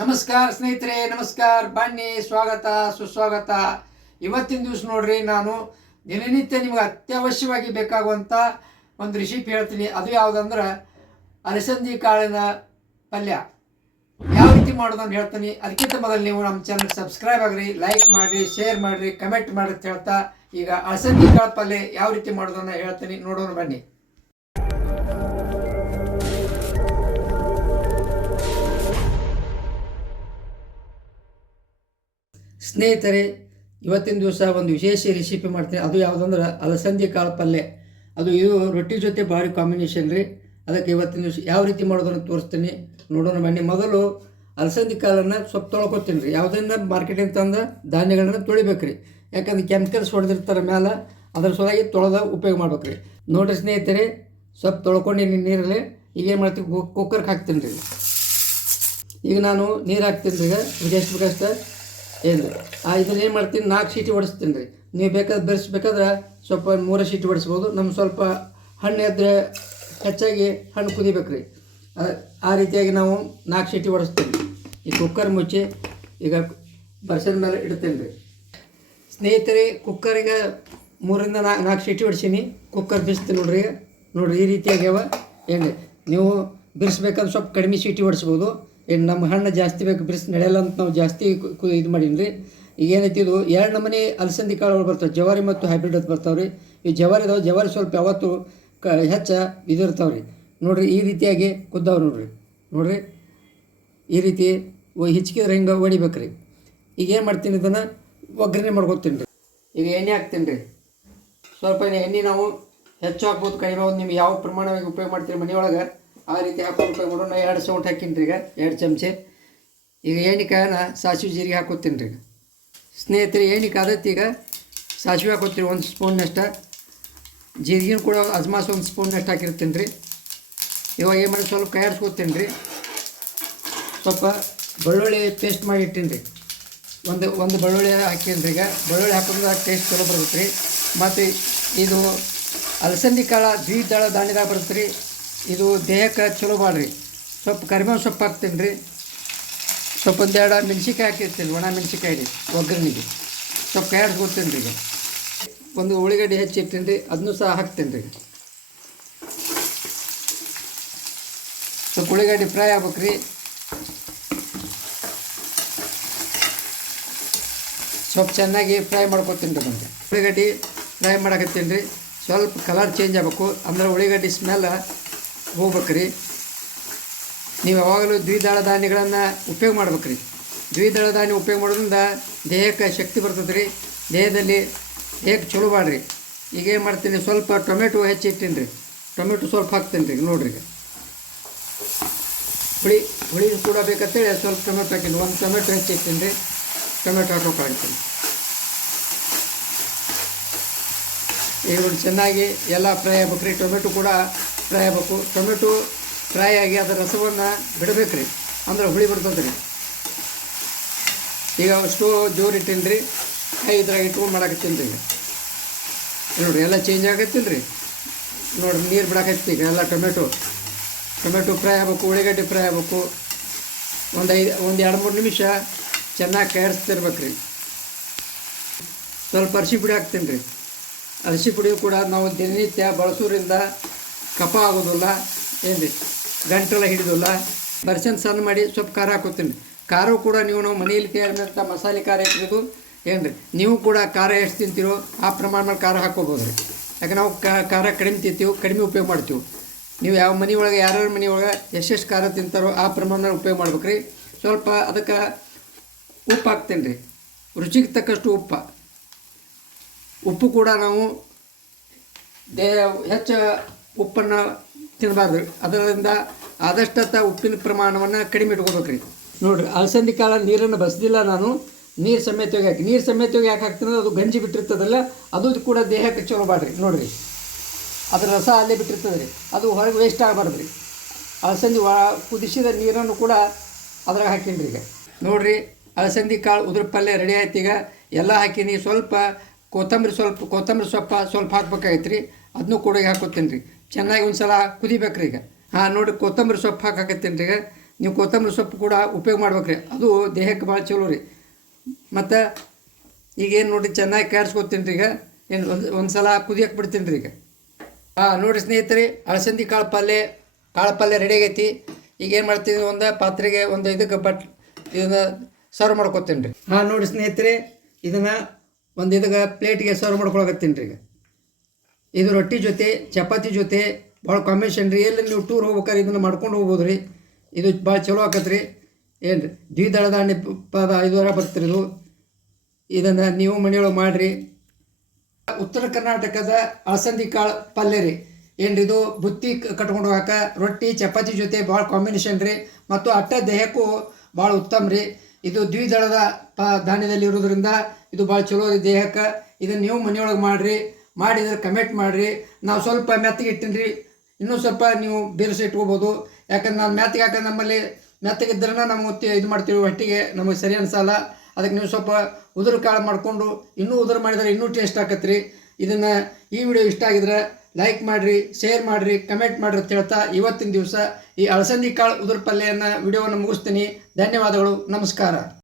ನಮಸ್ಕಾರ ಸ್ನೇಹಿತರೆ, ನಮಸ್ಕಾರ. ಬನ್ನಿ, ಸ್ವಾಗತ, ಸುಸ್ವಾಗತ. ಇವತ್ತಿನ ದಿವಸ ನೋಡ್ರಿ, ನಾನು ದಿನನಿತ್ಯ ನಿಮ್ಗೆ ಅತ್ಯವಶ್ಯವಾಗಿ ಬೇಕಾಗುವಂಥ ಒಂದು ರೆಸಿಪಿ ಹೇಳ್ತೀನಿ. ಅದು ಯಾವುದಂದ್ರೆ ಅಲಸಂದಿ ಕಾಳಿನ ಪಲ್ಯ. ಯಾವ ರೀತಿ ಮಾಡೋದಂತ ಹೇಳ್ತೀನಿ. ಅದಕ್ಕಿಂತ ಮೊದಲು ನೀವು ನಮ್ಮ ಚಾನಲ್ ಸಬ್ಸ್ಕ್ರೈಬ್ ಆಗ್ರಿ ಲೈಕ್ ಮಾಡಿರಿ ಶೇರ್ ಮಾಡಿರಿ ಕಮೆಂಟ್ ಮಾಡಿ ಅಂತ ಹೇಳ್ತಾ ಈಗ ಅಲಸಂದಿ ಕಾಳು ಪಲ್ಯ ಯಾವ ರೀತಿ ಮಾಡೋದನ್ನ ಹೇಳ್ತೀನಿ. ನೋಡೋಣ ಬನ್ನಿ. ಸ್ನೇಹಿತರೆ, ಇವತ್ತಿನ ದಿವಸ ಒಂದು ವಿಶೇಷ ರೆಸಿಪಿ ಮಾಡ್ತೀನಿ. ಅದು ಯಾವುದಂದ್ರೆ ಅಲಸಂದಿ ಕಾಳು ಪಲ್ಯ ಅದು ಇದು ರೊಟ್ಟಿ ಜೊತೆ ಭಾರಿ ಕಾಂಬಿನೇಷನ್ ರೀ. ಅದಕ್ಕೆ ಇವತ್ತಿನ ದಿವಸ ಯಾವ ರೀತಿ ಮಾಡೋದನ್ನು ತೋರಿಸ್ತೀನಿ. ನೋಡೋಣ ಬನ್ನಿ. ಮೊದಲು ಅಲಸಂದಿ ಕಾಳನ್ನು ಸ್ವಲ್ಪ ತೊಳ್ಕೊತೀನಿ ರೀ. ಯಾವುದರಿಂದ? ಮಾರ್ಕೆಟಿಂದ ತಂದ ಧಾನ್ಯಗಳನ್ನು ತೊಳಿಬೇಕು ರೀ ಯಾಕಂದ್ರೆ ಕೆಮಿಕಲ್ಸ್ ಹೊಡೆದಿರ್ತಾರೆ ಮೇಲೆ ಅದ್ರ ಸಲುವಾಗಿ ತೊಳೆದ ಉಪಯೋಗ ಮಾಡ್ಬೇಕು ರೀ ನೋಡಿರಿ ಸ್ನೇಹಿತರೆ, ಸ್ವಲ್ಪ ತೊಳ್ಕೊಂಡು ನೀರಲ್ಲಿ. ಈಗ ಏನು ಮಾಡ್ತೀವಿ? ಕುಕ್ಕರ್ಗೆ ಹಾಕ್ತೀನಿ ರೀ. ಈಗ ನಾನು ನೀರು ಹಾಕ್ತೀನಿ ರೀ ಈಗ ಎಷ್ಟು ಬೇಕಷ್ಟು? ಏನು? ಆ, ಇದನ್ನ ಏನು ಮಾಡ್ತೀನಿ? ನಾಲ್ಕು ಸೀಟಿ ಹೊಡಿಸ್ತೀನಿ ರೀ. ನೀವು ಬೇಕಾದ್ರೆ ಬೆರೆಸ್ಬೇಕಾದ್ರೆ ಸ್ವಲ್ಪ ಮೂರು ಸೀಟಿ ಹೊಡಿಸ್ಬೋದು ನಮ್ಗೆ ಸ್ವಲ್ಪ ಹಣ್ಣು ಇದ್ದರೆ ಹೆಚ್ಚಾಗಿ ಹಣ್ಣು ಕುದಿಬೇಕು ರೀ. ಆ ರೀತಿಯಾಗಿ ನಾವು ನಾಲ್ಕು ಸೀಟಿ ಹೊಡಿಸ್ತೀನಿ ಈ ಕುಕ್ಕರ್ ಮುಚ್ಚಿ ಈಗ ಬರ್ಸಿದ ಮೇಲೆ ಇಡ್ತೀನಿ ರೀ. ಸ್ನೇಹಿತರೆ ಕುಕ್ಕರಿಗೆ ಮೂರಿಂದ ನಾಲ್ಕು ನಾಲ್ಕು ಸೀಟಿ ಹೊಡ್ಸೀನಿ ಕುಕ್ಕರ್ ಬಿಸ್ತೀನಿ ನೋಡ್ರಿ. ನೋಡ್ರಿ ಈ ರೀತಿಯಾಗ್ಯಾವ. ಏನು? ನೀವು ಬಿರ್ಸ್ಬೇಕಂದ್ರೆ ಸ್ವಲ್ಪ ಕಡಿಮೆ ಸೀಟಿ ಹೊಡಿಸ್ಬೋದು ಏನು ನಮ್ಮ ಹಣ್ಣು ಜಾಸ್ತಿ ಬೇಕು ಬಿರ್ಸ್ ನಡೆಯಲ್ಲ ಅಂತ ನಾವು ಜಾಸ್ತಿ ಇದು ಮಾಡೀನಿ ರೀ ಈಗ ಏನೈತಿ ಇದು ಎರಡು ನಮೂನಿ ಅಲಸಂದಿ ಕಾಳುಗಳು ಬರ್ತಾವೆ, ಜವಾರಿ ಮತ್ತು ಹೈಬ್ರಿಡ್ ಅಂತ ಬರ್ತಾವೆ ರೀ ಈ ಜವಾರಿ ಇದಾವೆ ಜವಾರಿ ಸ್ವಲ್ಪ ಯಾವತ್ತು ಕ ಹೆಚ್ಚ ಇದಿರ್ತಾವೆ ರೀ ನೋಡಿರಿ, ಈ ರೀತಿಯಾಗಿ ಕುದ್ದಾವೆ ನೋಡ್ರಿ. ನೋಡಿರಿ, ಈ ರೀತಿ ಹಿಚ್ಕಿದ್ರೆ ಹಿಂಗೆ ಹೊಡಿಬೇಕು ರೀ ಈಗ ಏನು ಮಾಡ್ತೀನಿ ಇದನ್ನು? ಒಗ್ಗರಣೆ ಮಾಡ್ಕೊತೀನಿ ರೀ. ಈಗ ಎಣ್ಣೆ ಹಾಕ್ತೀನಿ ರೀ. ಸ್ವಲ್ಪ ಎಣ್ಣೆ ನಾವು ಹೆಚ್ಚು ಹಾಕ್ಬೋದು ಕಡಿಮೆ ನಿಮ್ಗೆ ಯಾವ ಪ್ರಮಾಣವಾಗಿ ಉಪಯೋಗ ಮಾಡ್ತೀರಿ ಮನೆಯೊಳಗೆ? ಆ ರೀತಿ ಹಾಕೊಂಡು ಮಾಡೋಣ. ಎರಡು ಸೌಂಟ್ ಹಾಕೀನಿ ಈಗ. ಎರಡು ಚಮಚೆ. ಈಗ ಎಣ್ಣೆಕಾಯನ್ನ ಸಾಸಿವೆ ಜೀರಿಗೆ ಹಾಕೋತೀನಿ ರೀ ಸ್ನೇಹಿತರೆ, ಏನಕ್ಕೆ ಕಾದತ್ತಿ ಈಗ? ಸಾಸಿವೆ ಹಾಕೋತೀರಿ ಒಂದು ಸ್ಪೂನ್ನಷ್ಟ ಜೀರಿಗೆನೂ ಕೂಡ ಅಜ್ಮಾಸ್ ಒಂದು ಸ್ಪೂನ್ನಷ್ಟು ಹಾಕಿರ್ತೀನಿ ರೀ. ಇವಾಗ ಏನು ಮಾಡಿ ಸ್ವಲ್ಪ ಕೈಯಾಡ್ಸ್ಕೊತೀನಿ ರೀ. ಸ್ವಲ್ಪ ಬೆಳ್ಳುಳ್ಳಿ ಪೇಸ್ಟ್ ಮಾಡಿ ಇಟ್ಟೀನಿ ರೀ. ಒಂದು ಒಂದು ಬೆಳ್ಳುಳ್ಳಿ ಹಾಕೀನಿ ರೀ ಈಗ. ಬೆಳ್ಳುಳ್ಳಿ ಹಾಕಿದ್ರೆ ಟೇಸ್ಟ್ ಚಲೋ ಬರುತ್ತೆ ರೀ. ಮತ್ತು ಇದು ಅಲಸಂದಿ ಕಾಳು ದ್ವಿದಳ ಧಾನ್ಯದಾಗ ಬರುತ್ತೆ ರೀ. ಇದು ದೇಹಕ್ಕೆ ಚಲೋ ಮಾಡ್ರಿ. ಸ್ವಲ್ಪ ಕರಿಬೇವು ಸೊಪ್ಪು ಹಾಕ್ತೀನಿ ರೀ. ಸ್ವಲ್ಪ ಒಂದೆರಡು ಮೆಣಸಿಕಾಯಿ ಹಾಕಿರ್ತೀನಿ, ಒಣ ಮೆಣಸಿಕಾಯಿ ರೀ, ಒಗ್ಗರಣೆಗೆ. ಸ್ವಲ್ಪ ಕೈ ಕೊಡ್ತೀನಿ ರೀ ಒಂದು ಉಳ್ಳಿಗಡ್ಡೆ ಹೆಚ್ಚಿರ್ತೀನಿ ರೀ, ಅದನ್ನು ಸಹ ಹಾಕ್ತೀನಿ ರೀ. ಸ್ವಲ್ಪ ಉಳ್ಳಿಗಡ್ಡೆ ಫ್ರೈ ಆಗ್ಬೇಕು ರೀ. ಸ್ವಲ್ಪ ಚೆನ್ನಾಗಿ ಫ್ರೈ ಮಾಡ್ಕೊತೀನಿ ರೀ ಬಂದೆ. ಉಳ್ಳಿಗಡ್ಡೆ ಫ್ರೈ ಮಾಡಕತ್ತೀನಿ ರೀ. ಸ್ವಲ್ಪ ಕಲರ್ ಚೇಂಜ್ ಆಗಬೇಕು, ಅಂದ್ರೆ ಉಳ್ಳಿಗಡ್ಡೆ ಸ್ಮೆಲ್ ಹೋಗ್ಬೇಕು ರೀ ನೀವು ಯಾವಾಗಲೂ ದ್ವಿದಳ ಧಾನ್ಯಗಳನ್ನು ಉಪಯೋಗ ಮಾಡ್ಬೇಕ್ರಿ. ದ್ವಿದಳ ಧಾನ್ಯ ಉಪಯೋಗ ಮಾಡೋದ್ರಿಂದ ದೇಹಕ್ಕೆ ಶಕ್ತಿ ಬರ್ತದೆ ರೀ ದೇಹದಲ್ಲಿ ದೇಹಕ್ಕೆ ಚಲೋ ಮಾಡ್ರಿ. ಈಗ ಏನು ಮಾಡ್ತೀನಿ, ಸ್ವಲ್ಪ ಟೊಮೆಟೊ ಹೆಚ್ಚಿಟ್ಟಿನಿ ರೀ ಟೊಮೆಟೊ ಸ್ವಲ್ಪ ಹಾಕ್ತೀನಿ ರೀ ನೋಡ್ರಿ ಈಗ. ಹುಳಿ ಹುಳಿ ಕೂಡ ಬೇಕಂತೇಳಿ ಸ್ವಲ್ಪ ಟೊಮೆಟೊ ಹಾಕಿನಿ ಒಂದು ಟೊಮೆಟೊ ಹೆಚ್ಚಿಟ್ಟಿನಿ ರೀ ಟೊಮೆಟೊ ಹಾಕೋಕೆ ಹಾಕ್ತೀನಿ ಈಗ ಚೆನ್ನಾಗಿ ಎಲ್ಲ ಫ್ರೈ ಆಗ್ಬೇಕ್ರಿ. ಟೊಮೆಟೊ ಕೂಡ ಫ್ರೈ ಆಗಬೇಕು. ಟೊಮೆಟೊ ಫ್ರೈ ಆಗಿ ಅದರ ರಸವನ್ನು ಬಿಡಬೇಕು ರೀ ಅಂದ್ರೆ ಹುಳಿ ಬಿಡ್ತದೆ ರೀ ಈಗ ಸ್ಟೋ ಜೋರು ಇಟ್ಟೀನಿ ರೀ ಕೈ ಇದ್ರಾಗ ಇಟ್ಕೊಂಡು ಮಾಡಾಕತ್ತೀನಿ ರೀ ಈಗ. ನೋಡಿರಿ, ಎಲ್ಲ ಚೇಂಜ್ ಆಗತ್ತಿಲ್ಲ ರೀ ನೋಡಿರಿ, ನೀರು ಬಿಡಾಕತ್ತಿ ಈಗ ಎಲ್ಲ ಟೊಮೆಟೊ. ಟೊಮೆಟೊ ಫ್ರೈ ಆಗಬೇಕು, ಉಳ್ಳಿಗಡ್ಡೆ ಫ್ರೈ ಆಗಬೇಕು. ಒಂದು ಐದು, ಒಂದು ಎರಡು, ಮೂರು ನಿಮಿಷ ಚೆನ್ನಾಗಿ ಕೈಯಾಡಿಸ್ತಿರ್ಬೇಕು ರೀ ಸ್ವಲ್ಪ ಅರಿಶಿ ಪುಡಿ ಹಾಕ್ತೀನಿ ರೀ ಅರಿಶಿ ಪುಡಿ ಕೂಡ ನಾವು ದಿನನಿತ್ಯ ಬಳಸೋದ್ರಿಂದ ಕಫ ಆಗೋದಿಲ್ಲ ಏನು ಗಂಟೆಲ್ಲ ಹಿಡಿದಿಲ್ಲ? ಬರ್ಸನ್ ಸಣ್ಣ ಮಾಡಿ ಸ್ವಲ್ಪ ಖಾರ ಹಾಕೋತೀನಿ. ಖಾರ ಕೂಡ ನೀವು ನಾವು ಮನೆಯಲ್ಲಿ ತಯಾರಿಸಿದಂಥ ಮಸಾಲೆ ಖಾರ ಇಟ್ಟಿರೋದು ಏನು ರೀ ನೀವು ಕೂಡ ಖಾರ ಎಷ್ಟು ತಿಂತೀರೋ ಆ ಪ್ರಮಾಣದಲ್ಲಿ ಖಾರ ಹಾಕೋಬೋದು ರೀ ಯಾಕೆ ನಾವು ಖಾರ ಕಡಿಮೆ ತಿಂತೀವಿ, ಕಡಿಮೆ ಉಪಯೋಗ ಮಾಡ್ತೀವಿ. ನೀವು ಯಾವ ಮನೆ ಒಳಗೆ ಯಾರ್ಯಾರ ಮನೆ ಒಳಗೆ ಎಷ್ಟೆಷ್ಟು ಖಾರ ತಿಂತಾರೋ ಆ ಪ್ರಮಾಣದಲ್ಲಿ ಉಪಯೋಗ ಮಾಡ್ಬೇಕು ರೀ ಸ್ವಲ್ಪ ಅದಕ್ಕೆ ಉಪ್ಪು ಹಾಕ್ತೇನೆ ರೀ ರುಚಿಗೆ ತಕ್ಕಷ್ಟು ಉಪ್ಪು. ಉಪ್ಪು ಕೂಡ ನಾವು ದೇ ಹೆಚ್ಚು ಉಪ್ಪನ್ನು ತಿನ್ನಬಾರ್ದು ಅದರಿಂದ ಆದಷ್ಟತ್ತ ಉಪ್ಪಿನ ಪ್ರಮಾಣವನ್ನು ಕಡಿಮೆ ಇಟ್ಕೋಬೇಕು ರೀ. ನೋಡಿರಿ, ಅಲಸಂದಿ ಕಾಳ ನೀರನ್ನು ಬಸ್ದಿಲ್ಲ ನಾನು. ನೀರು ಸಮೇತವಾಗಿ ಹಾಕಿ. ನೀರು ಸಮೇತವಾಗಿ ಯಾಕೆ ಹಾಕ್ತೀನಿ ಅದು ಗಂಜಿ ಬಿಟ್ಟಿರ್ತದಲ್ಲ, ಅದು ಕೂಡ ದೇಹಕ್ಕೆ ಚಲೋ ಬಾಡ್ರಿ ನೋಡಿರಿ. ಅದ್ರ ರಸ ಅಲ್ಲೇ ಬಿಟ್ಟಿರ್ತದೆ ರೀ. ಅದು ಹೊರಗೆ ವೇಸ್ಟ್ ಆಗಬಾರ್ದು ರೀ. ಅಲಸಂದಿ ಕುದಿಸಿದ ನೀರನ್ನು ಕೂಡ ಅದ್ರಾಗ ಹಾಕೀನಿ ರೀ ಈಗ. ನೋಡಿರಿ, ಅಲಸಂದಿ ಕಾಳು ಉದ್ರ ಪಲ್ಯ ರೆಡಿ ಆಯ್ತು ಈಗ. ಎಲ್ಲ ಹಾಕೀನಿ. ಸ್ವಲ್ಪ ಕೊತ್ತಂಬರಿ ಸ್ವಲ್ಪ, ಕೊತ್ತಂಬರಿ ಸೊಪ್ಪ ಸ್ವಲ್ಪ ಹಾಕ್ಬೇಕಾಗೈತೆ ರೀ ಅದನ್ನೂ ಕೂಡ ಹಾಕೋತೀನಿ ರೀ. ಚೆನ್ನಾಗಿ ಒಂದು ಸಲ ಕುದಿಬೇಕು ರೀ ಈಗ. ಹಾಂ, ನೋಡಿ ಕೊತ್ತಂಬರಿ ಸೊಪ್ಪು ಹಾಕಾಕತ್ತೀನಿ ರೀ ಈಗ. ನೀವು ಕೊತ್ತಂಬರಿ ಸೊಪ್ಪು ಕೂಡ ಉಪಯೋಗ ಮಾಡ್ಬೇಕು ರೀ ಅದು ದೇಹಕ್ಕೆ ಭಾಳ ಚಲೋ ರೀ. ಮತ್ತು ಈಗೇನು ನೋಡಿ ಚೆನ್ನಾಗಿ ಕಾಯಿಸ್ಕೊತೀನಿ ರೀ ಈಗ. ಏನು ಒಂದು ಒಂದು ಸಲ ಕುದಿಯಕ್ಕೆ ಬಿಡ್ತೀನಿ ರೀ ಈಗ. ಹಾಂ, ನೋಡಿ ಸ್ನೇಹಿತರೆ ಅಳಸಂದಿ ಕಾಳು ಪಲ್ಯ ಕಾಳು ಪಲ್ಯ ರೆಡಿ ಆಗೈತಿ. ಈಗ ಏನು ಮಾಡ್ತೀನಿ ಒಂದು ಪಾತ್ರೆಗೆ ಒಂದು ಇದಕ್ಕೆ ಬಟ್ ಇದನ್ನು ಸರ್ವ್ ಮಾಡ್ಕೊತೀನಿ ರೀ. ಹಾಂ, ನೋಡಿ ಸ್ನೇಹಿತರೆ, ಇದನ್ನು ಒಂದು ಇದಕ್ಕೆ ಪ್ಲೇಟಿಗೆ ಸರ್ವ್ ಮಾಡ್ಕೊಳಕತ್ತೀನಿ ರೀ ಈಗ. ಇದು ರೊಟ್ಟಿ ಜೊತೆ, ಚಪಾತಿ ಜೊತೆ ಭಾಳ ಕಾಂಬಿನೇಷನ್ ರೀ. ಎಲ್ಲಿ ನೀವು ಟೂರ್ ಹೋಗ್ಬೇಕಾದ್ರೆ ಇದನ್ನು ಮಾಡ್ಕೊಂಡು ಹೋಗ್ಬೋದು ರೀ. ಇದು ಭಾಳ ಚಲೋ ಆಕತ್ರಿ ಏನು ರೀ? ದ್ವಿದಳ ಧಾನ್ಯ ಪದ ಐದು ವಾರ ಬರ್ತೀರಿ ಇದು. ಇದನ್ನು ನೀವು ಮನೆಯೊಳಗೆ ಮಾಡಿರಿ. ಉತ್ತರ ಕರ್ನಾಟಕದ ಅಳಸಂದಿ ಕಾಳು ಪಲ್ಯ ರೀ. ಏನ್ರಿ ಇದು? ಬುತ್ತಿ ಕಟ್ಕೊಂಡು ಹೋಗಕ್ಕೆ ರೊಟ್ಟಿ, ಚಪಾತಿ ಜೊತೆ ಭಾಳ ಕಾಂಬಿನೇಷನ್ ರೀ. ಮತ್ತು ಅಟ್ಟ ದೇಹಕ್ಕೂ ಭಾಳ ಉತ್ತಮ ರೀ. ಇದು ದ್ವಿದಳದ ಪ, ಧಾನ್ಯದಲ್ಲಿ ಇರೋದ್ರಿಂದ ಇದು ಭಾಳ ಚಲೋ ದೇಹಕ್ಕೆ. ಇದನ್ನು ನೀವು ಮನೆಯೊಳಗೆ ಮಾಡಿರಿ. ಮಾಡಿದ್ರೆ ಕಮೆಂಟ್ ಮಾಡಿರಿ. ನಾವು ಸ್ವಲ್ಪ ಮೆತ್ತಗೆ ಇಟ್ಟಿನಿ ರೀ ಇನ್ನೂ ಸ್ವಲ್ಪ ನೀವು ಬೇರೆಸಿ ಇಟ್ಕೋಬೋದು. ಯಾಕಂದ್ರೆ ನಾನು ಮೆತ್ತಗೆ ಯಾಕಂದ್ರೆ ನಮ್ಮಲ್ಲಿ ಮೆತ್ತಗಿದ್ರೆ ನಾವು ಇದು ಮಾಡ್ತೀವಿ ಹೊಟ್ಟಿಗೆ ನಮಗೆ ಸರಿ ಅನಿಸಲ್ಲ. ಅದಕ್ಕೆ ನೀವು ಸ್ವಲ್ಪ ಉದುರು ಕಾಳು ಮಾಡಿಕೊಂಡು ಇನ್ನೂ ಉದುರು ಮಾಡಿದರೆ ಇನ್ನೂ ಟೇಸ್ಟ್ ಆಕತ್ರಿ. ಇದನ್ನು ಈ ವಿಡಿಯೋ ಇಷ್ಟ ಆಗಿದ್ರೆ ಲೈಕ್ ಮಾಡಿರಿ ಶೇರ್ ಮಾಡಿರಿ ಕಮೆಂಟ್ ಮಾಡಿರಿ ಅಂತ ಹೇಳ್ತಾ ಇವತ್ತಿನ ದಿವಸ ಈ ಅಳಸಂದಿ ಕಾಳು ಉದುರು ಪಲ್ಯನ ವಿಡಿಯೋವನ್ನು ಮುಗಿಸ್ತೀನಿ. ಧನ್ಯವಾದಗಳು. ನಮಸ್ಕಾರ.